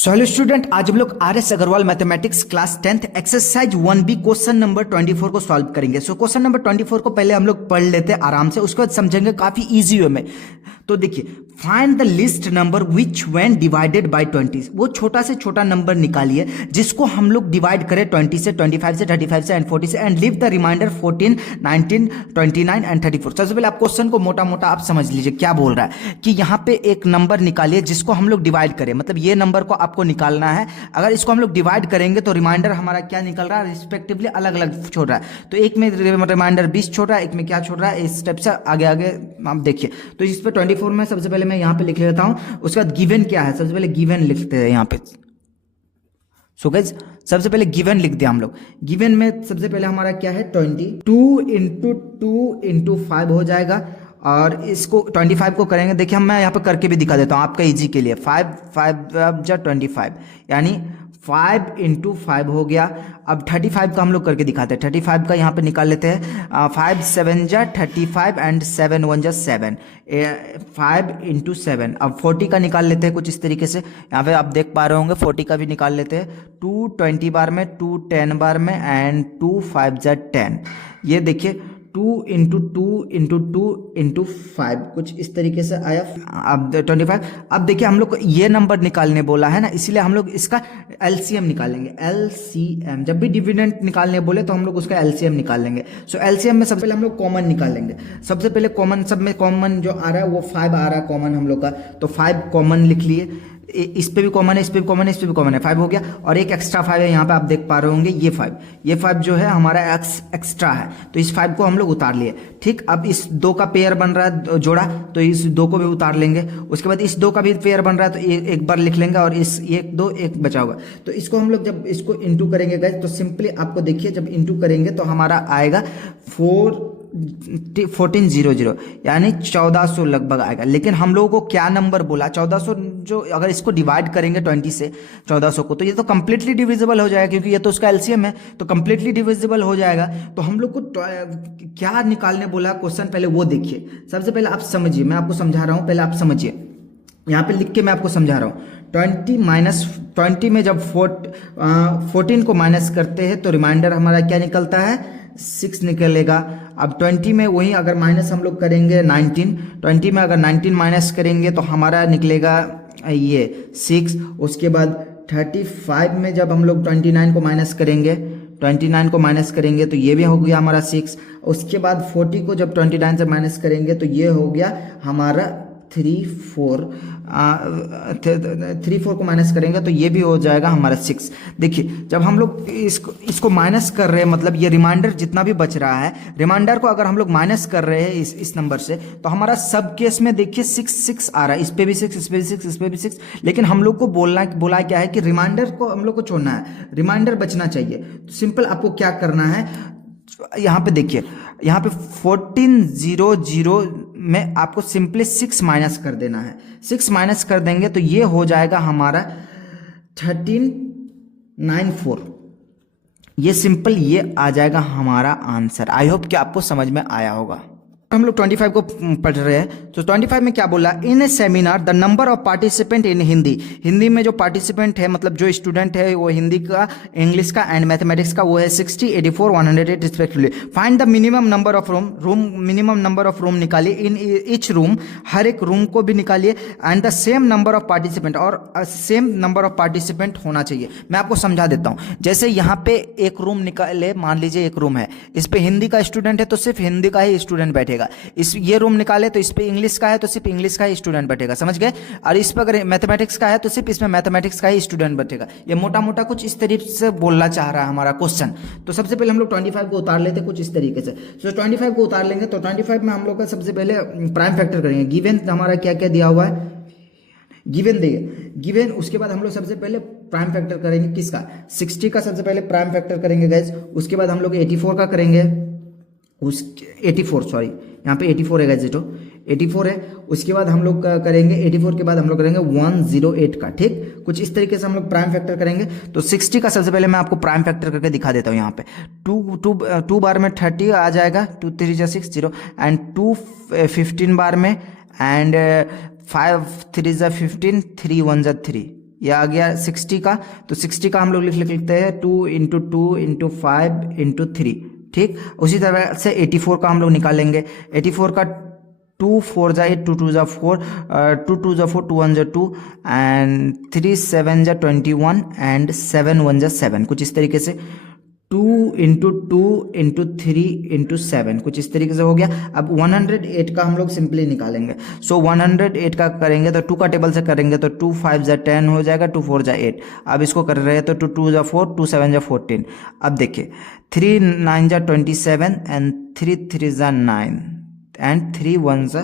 Hello student, आज हम लोग RS Agarwal mathematics class 10th exercise 1B question number 24 को सॉल्व करेंगे। क्वेश्चन नंबर 24 को पहले हम लोग पढ़ लेते हैं आराम से, उसके बाद समझेंगे काफी इजी वे में। तो देखिए, find the list number which when divided by 20। वो छोटा से छोटा नंबर निकालिए जिसको हम लोग डिवाइड करें 20 से, 25 से, 35 से एंड 40 से, and leave the remainder 14, 19, 29 and 34। सबसे पहले आप क्वेश्चन को मोटा मोटा आप समझ लीजिए क्या बोल रहा है कि यहाँ पे एक नंबर निकालिए जिसको हम लोग डिवाइड करें, मतलब ये नंबर को आपको निकालना है। अगर इसको हम लोग डिवाइड करेंगे तो रिमाइंडर हमारा क्या निकल रहा है, रिस्पेक्टिवली अलग अलग छोड़ रहा है। तो एक में रिमाइंडर 20 छोड़ रहा है, एक में क्या छोड़ रहा है, इस स्टेप से आगे आगे आप देखिए। तो इस पे 24 में सबसे पहले मैं यहाँ पे लिख लेता हूँ, उसके बाद गिवन क्या है, सबसे पहले गिवन लिखते हैं यहाँ पे। सो गाइस, सबसे पहले गिवन लिख दिया हम लोग। गिवन में सबसे पहले हमारा क्या है, 22 इंटू 2 इंटू 5 हो जाएगा। और इसको 25 को करेंगे, देखिए मैं यहाँ पे करके भी दिखा देता हूँ आपका इजी के लिए। 5 यानी 5 इंटू 5 हो गया। अब 35 का हम लोग करके दिखाते हैं। 35 का यहाँ पे निकाल लेते हैं। 5 7 जा 35 एंड 7 1 जा 7, 5 इंटू 7। अब 40 का निकाल लेते हैं कुछ इस तरीके से। यहाँ पे आप देख पा रहे होंगे 40 का भी निकाल लेते हैं। 2 20 बार में, 2 10 बार में, एंड 2 5 जा 10। ये देखिए 2 इंटू 2 इंटू 2 इंटू 5 कुछ इस तरीके से आया। अब 25। अब देखिए हम लोग को ये नंबर निकालने बोला है ना, इसीलिए हम लोग इसका एलसीएम निकालेंगे। एलसीएम, जब भी डिविडेंड निकालने बोले तो हम लोग उसका एलसीएम निकाल लेंगे। सो एलसीएम में सबसे पहले हम लोग कॉमन निकालेंगे। सबसे पहले कॉमन, सब में कॉमन जो आ रहा है वो 5 आ रहा है कॉमन हम लोग का। तो 5 कॉमन लिख लिए। इस पे भी कॉमन है, इस पे भी कॉमन है, इस पे भी कॉमन है, 5 हो गया। और एक एक्स्ट्रा 5 है यहाँ पे, आप देख पा रहे होंगे ये 5 जो है हमारा एक्स्ट्रा है। तो इस 5 को हम लोग उतार लिए। ठीक, अब इस 2 का पेयर बन रहा है जोड़ा, तो इस 2 को भी उतार लेंगे। उसके बाद इस 2 का भी पेयर बन रहा है, तो एक बार लिख लेंगे। और इस 1 2 1 बचा होगा। तो इसको हम लोग जब इसको इंटू करेंगे गाइस, तो सिंपली आपको देखिए जब इंटू करेंगे तो हमारा आएगा 1400, यानी 1400 लगभग आएगा। लेकिन हम लोगों को क्या नंबर बोला, 1400। जो अगर इसको डिवाइड करेंगे 20 से 1400 को, तो ये तो कंप्लीटली डिविजिबल हो जाएगा, क्योंकि ये तो उसका एलसीएम है, तो कंप्लीटली डिविजिबल हो जाएगा। तो हम लोग को क्या निकालने बोला क्वेश्चन, पहले वो देखिए। सबसे पहले आप समझिए, मैं आपको समझा रहा हूं, पहले आप समझिए। यहाँ पे लिख के मैं आपको समझा रहा हूँ। 20 में जब 14 को माइनस करते हैं तो रिमाइंडर हमारा क्या निकलता है, 6 निकलेगा। अब 20 में वही अगर माइनस हम लोग करेंगे 19, 20 में अगर 19 माइनस करेंगे तो हमारा निकलेगा ये 6। उसके बाद 35 में जब हम लोग 29 को माइनस करेंगे, 29 को माइनस करेंगे तो ये भी हो गया हमारा 6। उसके बाद 40 को जब 29 से माइनस करेंगे तो ये हो गया हमारा 34 को माइनस करेंगे तो ये भी हो जाएगा हमारा 6। देखिए जब हम लोग इसको माइनस कर रहे हैं, मतलब ये रिमाइंडर जितना भी बच रहा है, रिमाइंडर को अगर हम लोग माइनस कर रहे हैं इस नंबर से, तो हमारा सब केस में देखिए 6 आ रहा है। इस पे भी 6, इस पे भी 6, इस पे भी 6। लेकिन हम लोग को बोला क्या है कि रिमाइंडर को हम लोग को छोड़ना है, रिमाइंडर बचना चाहिए। तो सिंपल आपको क्या करना है, यहाँ पे देखिए, यहाँ पे 1400 में आपको सिंपली 6 माइनस कर देना है। 6 माइनस कर देंगे तो ये हो जाएगा हमारा 1394। ये सिंपल ये आ जाएगा हमारा आंसर। आई होप कि आपको समझ में आया होगा। हम लोग 25 को पढ़ रहे हैं। तो 25 में क्या बोला, in a seminar the number of participant in Hindi. Hindi में जो पार्टिसिपेंट है, मतलब जो स्टूडेंट है, वो हिंदी का, इंग्लिश का एंड मैथमेटिक्स का, वो है 60, 84, 108 respectively. Find the minimum number of room minimum number of room निकालिए इन ईच रूम, हर एक रूम को भी निकालिए। And the same number of participant, और सेम नंबर ऑफ पार्टिसिपेंट होना चाहिए। मैं आपको समझा देता हूँ। जैसे यहाँ पे एक रूम निकाले, मान लीजिए एक रूम है, इस पे हिंदी का स्टूडेंट है तो सिर्फ हिंदी का ही स्टूडेंट बैठेगा। इस ये रूम निकाले तो इस पे इंग्लिश का है तो सिर्फ इंग्लिश का ही स्टूडेंट बैठेगा, समझ गए। और इस पर अगर मैथमेटिक्स का है तो सिर्फ इसमें मैथमेटिक्स का ही स्टूडेंट बैठेगा। ये मोटा मोटा कुछ इस तरीके से बोलना चाह रहा है हमारा क्वेश्चन। तो सबसे पहले हम लोग 25 को उतार लेते कुछ इस तरीके से। तो 25 को उतार लेंगे तो 25 में हम लोग का सबसे पहले प्राइम फैक्टर करेंगे। गिवन हमारा क्या क्या दिया हुआ है, गिवन देंगे, गिवन। उसके बाद हम लोग सबसे पहले प्राइम फैक्टर करेंगे किसका, 60 का सबसे पहले प्राइम फैक्टर करेंगे गाइस। उसके बाद हम लोग 84 का करेंगे, 84 सॉरी, यहाँ पे 84 है गाइस, 84 है। उसके बाद हम लोग करेंगे 84 के बाद हम लोग करेंगे 108 का। ठीक, कुछ इस तरीके से हम लोग प्राइम फैक्टर करेंगे। तो 60 का सबसे पहले मैं आपको प्राइम फैक्टर करके दिखा देता हूँ। यहाँ पे 2 बार में 30 आ जाएगा, 2 3 जा 6 0, एंड 2 15 बार में, एंड 5 3 जा 15, 3 1 जा 3। ये आ गया 60 का, तो 60 का हम लोग लिख लेते हैं 2 इंटू 2 इंटू 5 इंटू 3, ठीक। उसी तरह से 84 का हम लोग निकालेंगे। 84 का 2 4 जा 8, 2 2 जा 4, 2 2 जा 4, 2 1 जा 2 एंड 3 7 जा 21 एंड 7 1 जा 7, कुछ इस तरीके से 2 इंटू 2 इंटू 3 इंटू 7, कुछ इस तरीके से हो गया। अब 108 का हम लोग सिंपली निकालेंगे। सो 108 का करेंगे तो 2 का टेबल से करेंगे तो 2 5 जा 10 हो जाएगा, 2 4 जा 8। अब इसको कर रहे हैं तो 2 2 जा 4, 2 7 जा 14। अब देखिए 3 9 जा 27 एंड 3 3 जा 9 एंड 3 1 जा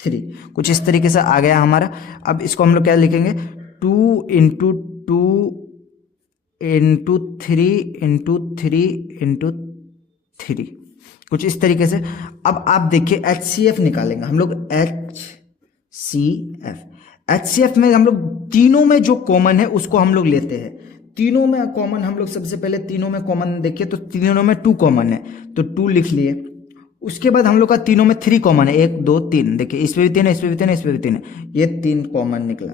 3, कुछ इस तरीके से आ गया हमारा। अब इसको हम लोग क्या लिखेंगे 2 इंटू 2 इंटू 3 इंटू 3 इंटू 3, कुछ इस तरीके से। अब आप देखिए HCF निकालेंगे हम लोग। HCF में हम लोग तीनों में जो कॉमन है उसको हम लोग लेते हैं। तीनों में कॉमन हम लोग सबसे पहले तीनों में कॉमन देखिए तो तीनों में 2 कॉमन है तो 2 लिख लिए। उसके बाद हम लोग का तीनों में 3 कॉमन है, 1 2 3, देखिए इसमें भी 3 है, इसमें भी 3 है, इसमें भी 3 है, ये 3 कॉमन निकला।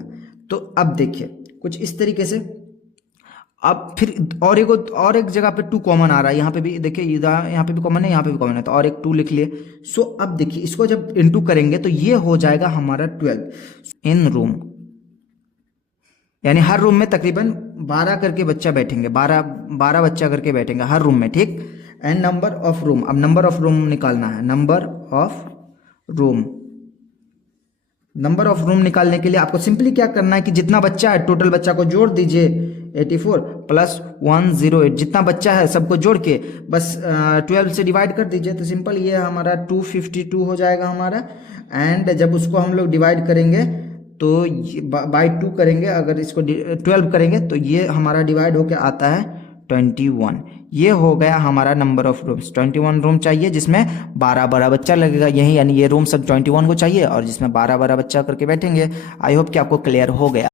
तो अब देखिए कुछ इस तरीके से। अब फिर और एक जगह पे 2 कॉमन आ रहा है, यहाँ पे भी देखिए, यहाँ पे भी कॉमन है, यहाँ पे भी कॉमन है, तो और एक 2 लिख लिए। सो अब देखिए इसको जब इनटू करेंगे तो ये हो जाएगा हमारा 12 इन रूम, यानी हर रूम में तकरीबन 12 करके बच्चा बैठेंगे, 12 बच्चा करके बैठेंगे हर रूम में, ठीक। एंड नंबर ऑफ रूम, अब नंबर ऑफ रूम निकालना है। नंबर ऑफ रूम निकालने के लिए आपको सिंपली क्या करना है कि जितना बच्चा है टोटल बच्चा को जोड़ दीजिए, 84 प्लस 108, जितना बच्चा है सबको जोड़ के बस 12 से डिवाइड कर दीजिए, तो सिंपल ये हमारा 252 हो जाएगा हमारा। एंड जब उसको हम लोग डिवाइड करेंगे तो बाई 2 करेंगे, अगर इसको 12 करेंगे तो ये हमारा डिवाइड होके आता है 21। ये हो गया हमारा नंबर ऑफ रूम्स। 21 रूम चाहिए जिसमें 12 बच्चा लगेगा, यही यानी ये रूम सब 21 को चाहिए और जिसमें 12 बच्चा करके बैठेंगे। आई होप कि आपको क्लियर हो गया।